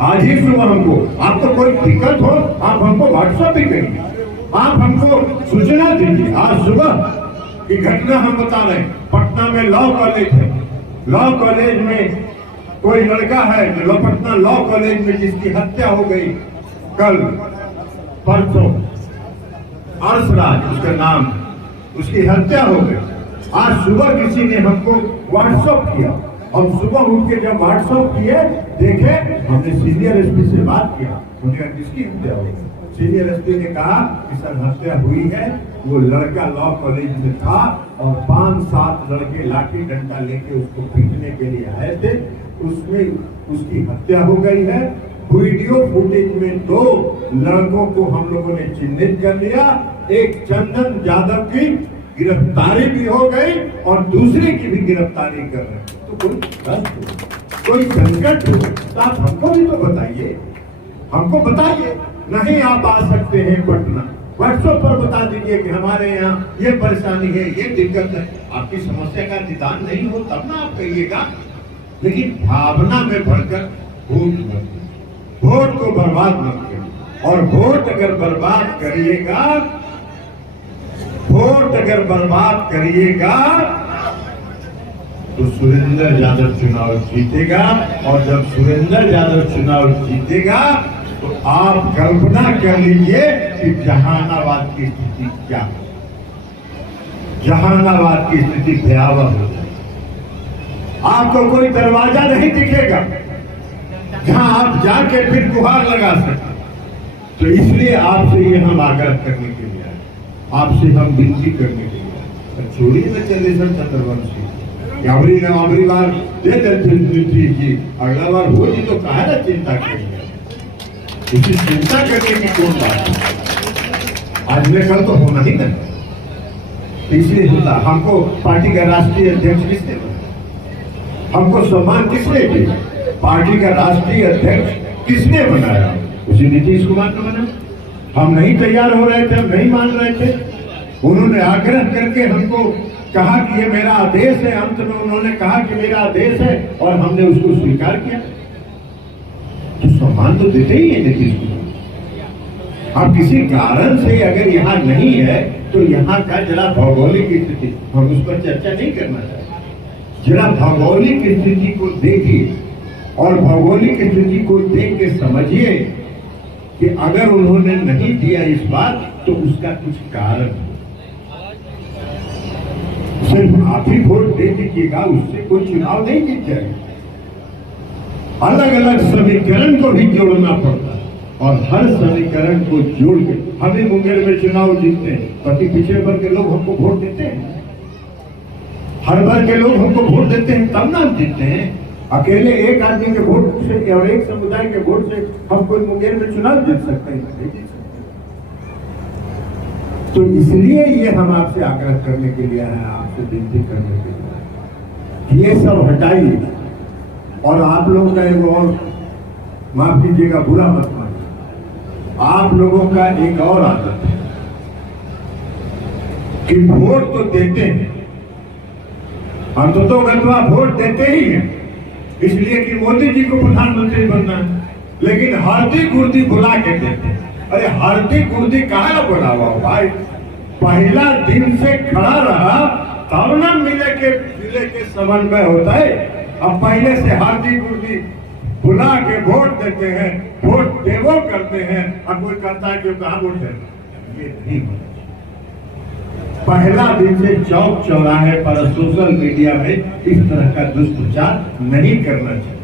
आज ही सुबह हमको, आपको कोई दिक्कत हो आप हमको व्हाट्सएप भी करिए, आप हमको सूचना दीजिए। आज सुबह की घटना हम बता रहे हैं, पटना में लॉ कॉलेज है, लॉ कॉलेज में कोई लड़का है जो पटना लॉ कॉलेज में जिसकी हत्या हो गई कल परसों, अर्शराज उसका नाम, उसकी हत्या हो गई। आज सुबह किसी ने हमको व्हाट्सएप किया, हम सुबह उठ के जब व्हाट्सएप किए देखे, हमने सीनियर एसपी से बात किया, उन्होंने कहा किसकी हत्या हुई? सीनियर एसपी ने कहा कि सर हत्या हुई है, वो लड़का लॉ कॉलेज में था और 5-7 लड़के लाठी डंडा लेके उसको पीटने के लिए आए थे, उसमें उसकी हत्या हो गई है। वीडियो फुटेज में 2 लड़कों को हम लोगों ने चिन्हित कर लिया, एक चंदन यादव की गिरफ्तारी भी हो गई और दूसरे की भी गिरफ्तारी कर रहे हैं। तो कोई कष्ट हो, कोई संकट हो तो आप हमको भी तो बताइए, हमको बताइए। नहीं आप आ सकते हैं पटना, व्हाट्सएप पर बता दीजिए कि हमारे यहाँ ये परेशानी है, ये दिक्कत है। आपकी समस्या का निदान नहीं हो तब ना आप कहिएगा, लेकिन भावना में भरकर वोट को बर्बाद मत करिए। और वोट अगर बर्बाद करिएगा, वोट अगर बर्बाद करिएगा तो सुरेंद्र यादव चुनाव जीतेगा, और जब सुरेंद्र यादव चुनाव जीतेगा तो आप कल्पना कर लीजिए कि जहानाबाद की स्थिति क्या है। जहानाबाद की स्थिति भयावह हो जाएगी, आपको कोई दरवाजा नहीं दिखेगा जहां आप जाके फिर गुहार लगा सकते। तो इसलिए आपसे ये हम आग्रह करने के लिए आए, आपसे हम विनती करने के लिए आए। छोड़िए न चंदेश्वर चंद्रवंशी, अगली बार दे देती, अगला बार हो जी तो कहा ना चिंता करेंगे, इसी चिंता करने की कौन बात है? आज में कल तो होना ही नहीं, इसलिए होता। हमको पार्टी का राष्ट्रीय अध्यक्ष किसने बनाया? हमको सम्मान किसने दिया? पार्टी का राष्ट्रीय अध्यक्ष किसने बनाया? उसी नीतीश कुमार ने बनाया। हम नहीं तैयार हो रहे थे, हम नहीं मान रहे थे, उन्होंने आग्रह करके हमको कहा कि ये मेरा आदेश है, अंत में उन्होंने कहा कि मेरा आदेश है और हमने उसको स्वीकार किया। तो सम्मान तो देते ही है नीतीश कुमार। अब किसी कारण से अगर यहाँ नहीं है तो यहाँ का जरा भौगोलिक स्थिति, हम उस पर चर्चा नहीं करना चाहते। जरा भौगोलिक स्थिति को देखिए और भौगोलिक स्थिति को देख के समझिए कि अगर उन्होंने नहीं दिया इस बार तो उसका कुछ कारण है। सिर्फ आप ही वोट दे दीजिएगा उससे कोई चुनाव नहीं जीत जाएगा। अलग अलग समीकरण को भी जोड़ना पड़ता है और हर समीकरण को जोड़ के हमें मुंगेर में चुनाव जीतते हैं, पति पिछड़े वर्ग के लोग हमको वोट देते हैं, हर वर्ग के लोग हमको वोट देते हैं, तब ना हम जीतते हैं। अकेले एक आदमी के वोट से और एक समुदाय के वोट से हम कोई मुंगेर में चुनाव जीत सकते हैं? नहीं जीत सकते। तो इसलिए ये हम आपसे आग्रह करने के लिए आए, आपसे विनती करने के लिए ये सब हटाइए। और आप लोगों का एक और, माफ कीजिएगा बुरा मत मानिए, आप लोगों का एक और आदत है कि वोट तो देते हैं, हम तो गतवा वोट देते ही हैं इसलिए कि मोदी जी को प्रधानमंत्री बनना है, लेकिन हरदी गुर्दी बुला के देते हैं। अरे हरदी गुर्दी कहाँ बुला हुआ भाई? पहला दिन से खड़ा रहा तब ना मिले के समन्वय होता है। अब पहले से हरदी गुर्दी बुला के वोट देते हैं, वोट देवो करते हैं, और कोई कहता है कि कहाँ वोट देना, ये नहीं होता। पहला दिन से चौक चौराहे पर सोशल मीडिया में इस तरह का दुष्प्रचार नहीं करना चाहिए।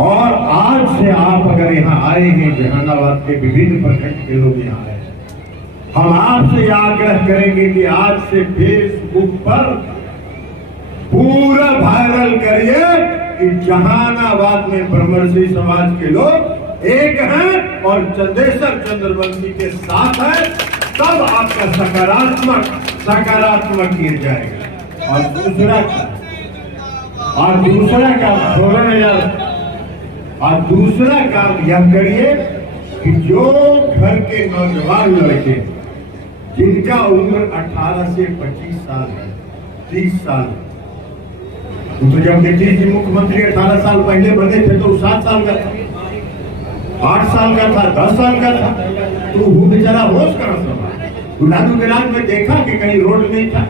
और आज से आप अगर यहाँ आए हैं, जहानाबाद के विभिन्न प्रखंड के लोग यहाँ आए, हम आपसे आग्रह करेंगे कि आज से फेसबुक पर पूरा वायरल करिए कि जहानाबाद में ब्रह्मर्षि समाज के लोग एक हैं और चंदेश्वर चंद्रवंशी के साथ है, तब आपका सकारात्मक किया जाएगा। और दूसरा काम छोड़ना यार, और दूसरा काम यह करिए कि जो घर के नौजवान लड़के जिनका उम्र 18 से 25 साल है, 30 साल है, वो तो जब नीतीश जी मुख्यमंत्री 18 साल पहले बने थे तो 7 साल का था, 8 साल का था, 10 साल का था, तो वो बेचारा होश करा सब। लालू के राज में देखा कि कहीं रोड नहीं था,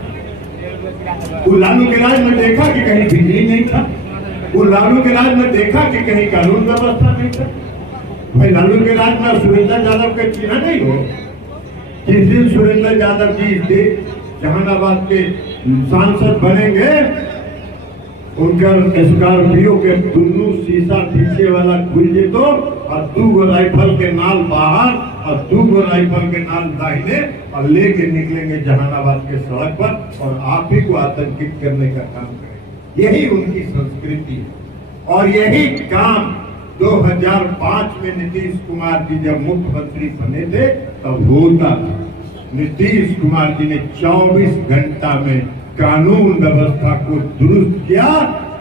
वो लालू के राज में देखा कि कहीं बिजली नहीं था, वो लालू के राज में देखा कि कहीं कानून व्यवस्था नहीं था। भाई लालू के राज में सुरेंद्र यादव के चिन्ह नहीं हो। जिस दिन सुरेंद्र यादव जी इस देश जहानाबाद के सांसद बनेंगे, उनका स्कॉर्पियो के दोनों शीशा पीछे वाला खुल जेतो और 2 राइफल के नाल बाहर और 2 राइफल के नाल दाहिने और लेके निकलेंगे जहानाबाद के सड़क पर और आप ही को आतंकित करने का काम करेंगे। यही उनकी संस्कृति है और यही काम 2005 में नीतीश कुमार जी जब मुख्यमंत्री बने थे तब होता था। नीतीश कुमार जी ने 24 घंटा में कानून व्यवस्था को दुरुस्त किया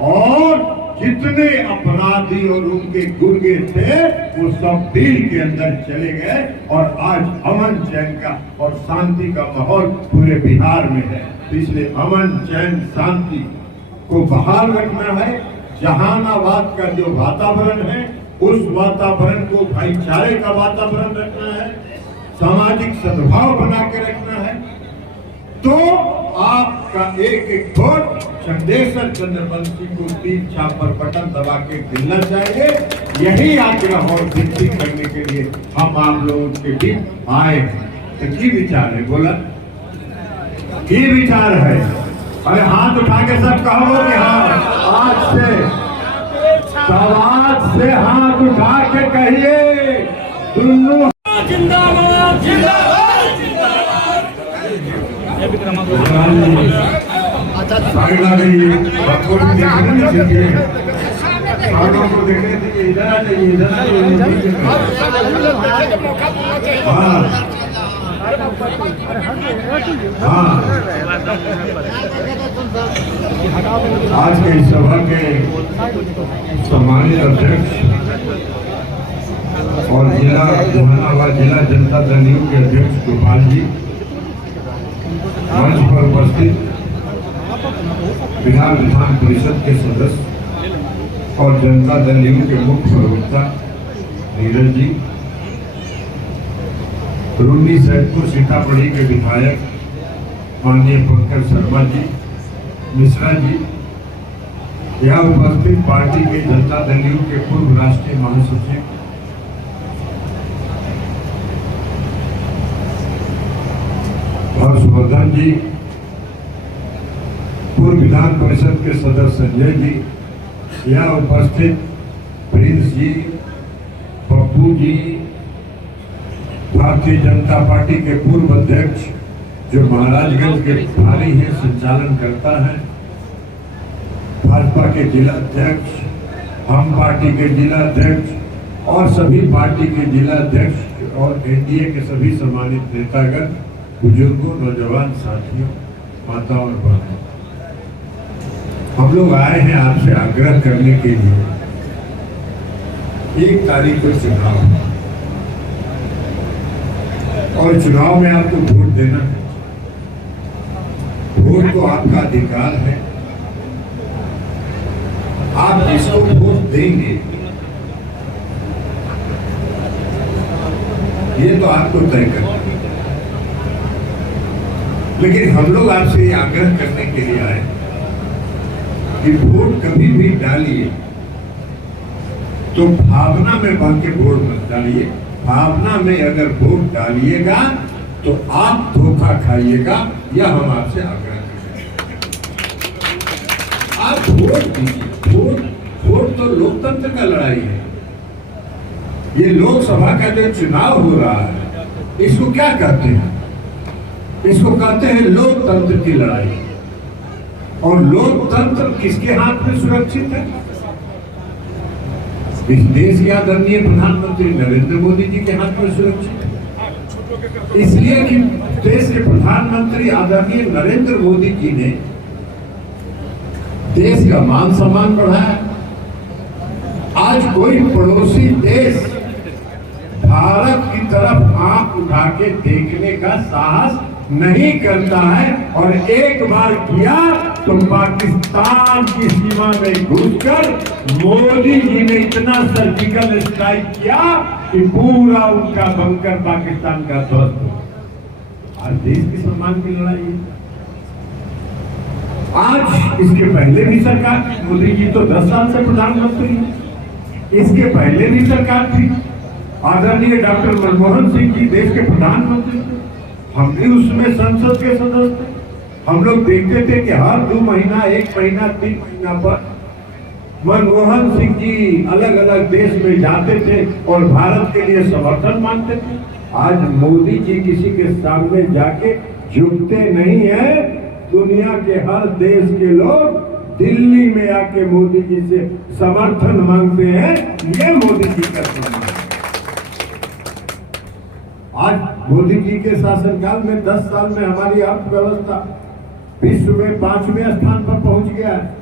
और जितने अपराधी और उनके गुर्गे थे वो सब बिल के अंदर चले गए और आज अमन चैन का और शांति का माहौल पूरे बिहार में है। इसलिए अमन चैन शांति को बहाल रखना है। जहानाबाद का जो वातावरण है उस वातावरण को भाईचारे का वातावरण रखना है, सामाजिक सद्भाव बना के रखना है। तो आपका एक एक वोट चंदेश्वर चंद्रवंशी को 3 छाप पर बटन दबा के मिलना चाहिए। यही आग्रह और विनती करने के लिए हम आप लोगों के बीच आए हैं। तो की विचार है, बोला की विचार है? अरे हाथ उठा के सब कहो कि हाँ, आज से हाथ उठा के कहिए दोनों जिंदाबाद जिंदाबाद जिंदाबाद। साइड आ गई, आपको भी देखने नहीं चाहिए, साइडों को देखने चाहिए, इधर आ जाइए, इधर आ जाइए। हाँ हाँ, आज के इस सभा के सम्मानित अध्यक्ष और जिला जहानाबाद जिला जनता दल यू के अध्यक्ष गोपाल जी, मंच पर उपस्थित बिहार विधान परिषद के सदस्य और जनता दल यू के मुख्य प्रवक्ता नीरज जी, रूनी सैदपुर सीतामढ़ी के विधायक माननीय पंकज शर्मा जी, मिश्रा जी, यहाँ उपस्थित पार्टी के जनता दल यू के पूर्व राष्ट्रीय महासचिव हर्षवर्धन जी, पूर्व विधान परिषद के सदस्य संजय जी, यहाँ उपस्थित प्रिंस जी, पप्पू जी, भारतीय जनता पार्टी के पूर्व अध्यक्ष जो महाराजगंज के भारी हैं, संचालन करता है, भाजपा के जिला अध्यक्ष, हम पार्टी के जिला अध्यक्ष और सभी पार्टी के जिला अध्यक्ष और एनडीए के सभी सम्मानित नेतागण, बुजुर्गों, नौजवान साथियों, माता और बहनों, हम लोग आए हैं आपसे आग्रह करने के लिए। 1 तारीख को चुनाव है और चुनाव में आपको वोट देना है। वोट तो आपका अधिकार है, आप जिसको वोट देंगे ये तो आपको तय करना है। लेकिन हम लोग आपसे ये आग्रह करने के लिए आए कि वोट कभी भी डालिए तो भावना में बह के वोट मत डालिए। भावना में अगर वोट डालिएगा तो आप धोखा खाइएगा, यह हम आपसे आग्रह करें। आप वोट दीजिए। वोट तो लोकतंत्र का लड़ाई है। ये लोकसभा का जो चुनाव हो रहा है, इसको क्या कहते हैं? इसको कहते हैं लोकतंत्र की लड़ाई। और लोकतंत्र किसके हाथ में सुरक्षित है? इस देश के आदरणीय प्रधानमंत्री नरेंद्र मोदी जी के हाथ में सुरक्षित है। इसलिए कि देश के प्रधानमंत्री आदरणीय नरेंद्र मोदी जी ने देश का मान सम्मान बढ़ाया। आज कोई पड़ोसी देश भारत की तरफ आंख उठा के देखने का साहस नहीं करता है, और एक बार किया तो पाकिस्तान की सीमा में घुसकर मोदी जी ने इतना सर्जिकल स्ट्राइक किया कि पूरा उनका बंकर पाकिस्तान का ध्वस्त हुआ। आज देश के सम्मान की लड़ाई है। आज इसके पहले भी सरकार, मोदी जी तो 10 साल से प्रधानमंत्री हैं, इसके पहले भी सरकार थी, आदरणीय डॉक्टर मनमोहन सिंह जी देश के प्रधानमंत्री थे, हम भी उसमें संसद के सदस्य थे। हम लोग देखते थे कि हर 2 महीना, 1 महीना, 3 महीना पर मनमोहन सिंह जी अलग अलग देश में जाते थे और भारत के लिए समर्थन मांगते थे। आज मोदी जी किसी के सामने जाके झुकते नहीं है। दुनिया के हर देश के लोग दिल्ली में आके मोदी जी से समर्थन मांगते हैं। ये मोदी जी का सम्मान। आज मोदी जी के शासनकाल में 10 साल में हमारी अर्थव्यवस्था विश्व में 5वें स्थान पर पहुंच गया है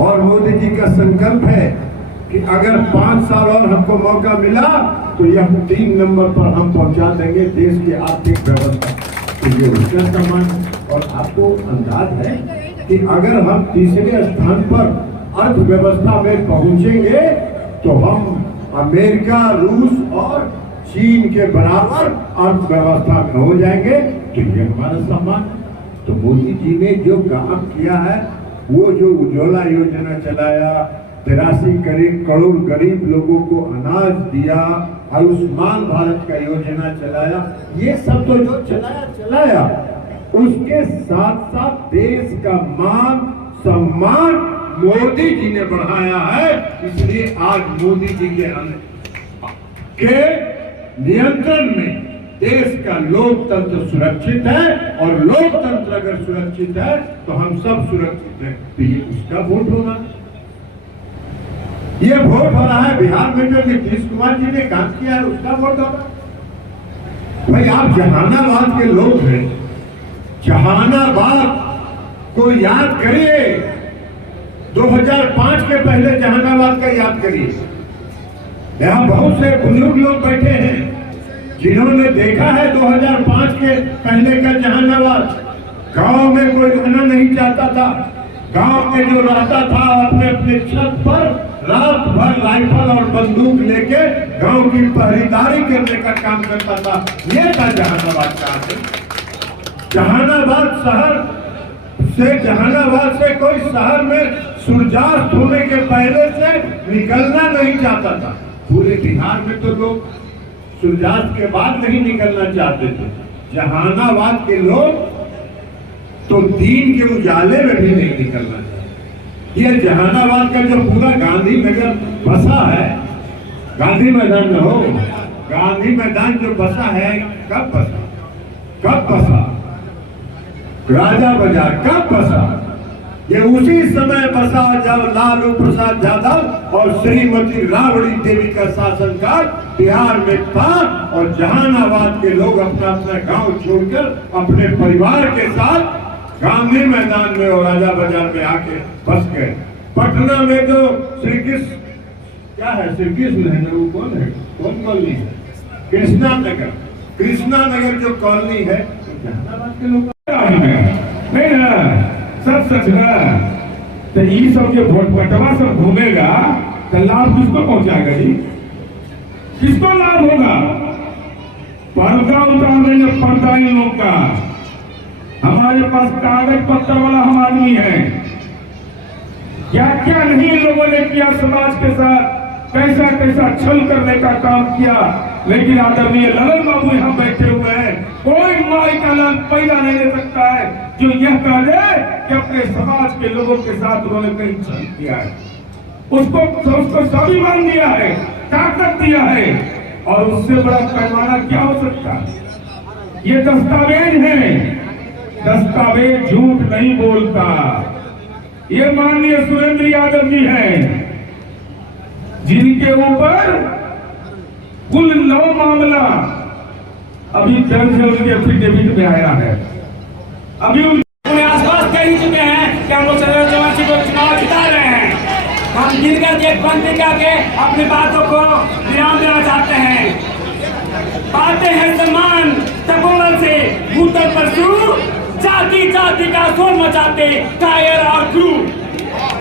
और मोदी जी का संकल्प है कि अगर 5 साल और हमको मौका मिला तो यह 3 नंबर पर हम पहुंचा देंगे देश की आर्थिक व्यवस्था। तो ये उसका सम्मान है। और आपको अंदाज है कि अगर हम तीसरे स्थान पर अर्थव्यवस्था में पहुंचेंगे तो हम अमेरिका, रूस और चीन के बराबर अर्थव्यवस्था में हो जाएंगे। तो ये हमारा सम्मान है। तो मोदी जी ने जो काम किया है, वो जो उज्ज्वला योजना चलाया, 83 करोड़ गरीब लोगों को अनाज दिया, आयुष्मान भारत का योजना चलाया, ये सब तो जो चलाया उसके साथ साथ देश का मान सम्मान मोदी जी ने बढ़ाया है। इसलिए आज मोदी जी के नियंत्रण में देश का लोकतंत्र सुरक्षित है और लोकतंत्र अगर सुरक्षित है तो हम सब सुरक्षित हैं। तो ये उसका वोट होगा। ये वोट हो रहा है बिहार में जो नीतीश कुमार जी ने काम किया है उसका वोट होगा। भाई आप जहानाबाद के लोग हैं, जहानाबाद को याद करिए। 2005 के पहले जहानाबाद का याद करिए। यहाँ बहुत से बुजुर्ग लोग बैठे हैं जिन्होंने देखा है 2005 के पहले का जहानाबाद। गांव में कोई रहना नहीं चाहता था। गांव में जो रहता था अपने अपने छत पर रात भर राइफल और बंदूक लेके गांव की पहरेदारी करने का काम करता था। ये था जहानाबाद का आदमी। जहानाबाद से कोई शहर में सूर्यास्त होने के पहले से निकलना नहीं चाहता था। पूरे बिहार में तो लोग सूर्यास्त के बाद नहीं निकलना चाहते थे। जहानाबाद के लोग तो दिन के उजाले में भी नहीं निकलना चाहते। ये जहानाबाद का जो पूरा गांधी नगर बसा है, गांधी मैदान में हो, गांधी मैदान जो बसा है, कब बसा? राजा बाजार कब बसा? ये उसी समय बसा जब लालू प्रसाद यादव और श्रीमती राबड़ी देवी का शासनकाल बिहार में था और जहानाबाद के लोग अपना अपना गांव छोड़कर अपने परिवार के साथ गांधी मैदान में और राजा बाजार में आके बस गए। पटना में जो श्री कृष्ण क्या है, श्री कृष्ण है ना, वो कौन है, कौन कॉलोनी है? कृष्णा नगर जो कॉलोनी है तो जहानाबाद के लोग नहीं ना, सच ना। तो ये सब जो वोट बटवा सब घूमेगा तो लाभ किसको पहुंचाएगा जी? किसको लाभ होगा? पर्दा उतार देंगे पर्दा इन लोग का। हमारे पास कागज पत्तर वाला हम आदमी है। क्या क्या नहीं इन लोगों ने किया समाज के साथ, कैसा कैसा छल करने का काम किया। लेकिन आदरणीय ललन बाबू यहाँ बैठे हुए हैं। कोई माई का लाल पैदा नहीं दे सकता है जो यह कह दे कि अपने समाज के लोगों के साथ उन्होंने कहीं छल किया है। उसको स्वाभिमान दिया है, ताकत दिया है। और उससे बड़ा पैमाना क्या हो सकता है? ये दस्तावेज है, दस्तावेज झूठ नहीं बोलता। ये माननीय सुरेंद्र यादव जी हैं जिनके ऊपर कुल 9 मामला अभी दर्ज है, उनके एफिडेविट में आया है। अभी अपने आसपास कह ही चुके हैं कि हम लोग चंद्रवंशी को चुनाव जिता रहे हैं। हम गिरकर के बंद करके अपनी बातों को विराम देना चाहते हैं। पाते हैं सम्मान तपोवन से भूतल परशु जाति जाति का शोर मचाते टायर और क्रू।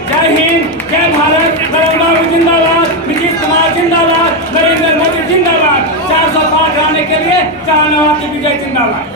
जय हिंद, जय भारत, नरेंद्र बाबू जिंदाबाद, नीतीश कुमार जिंदाबाद, नरेंद्र मोदी जिंदाबाद, 400 पार कराने के लिए जहानाबाद की विजय जिंदाबाद।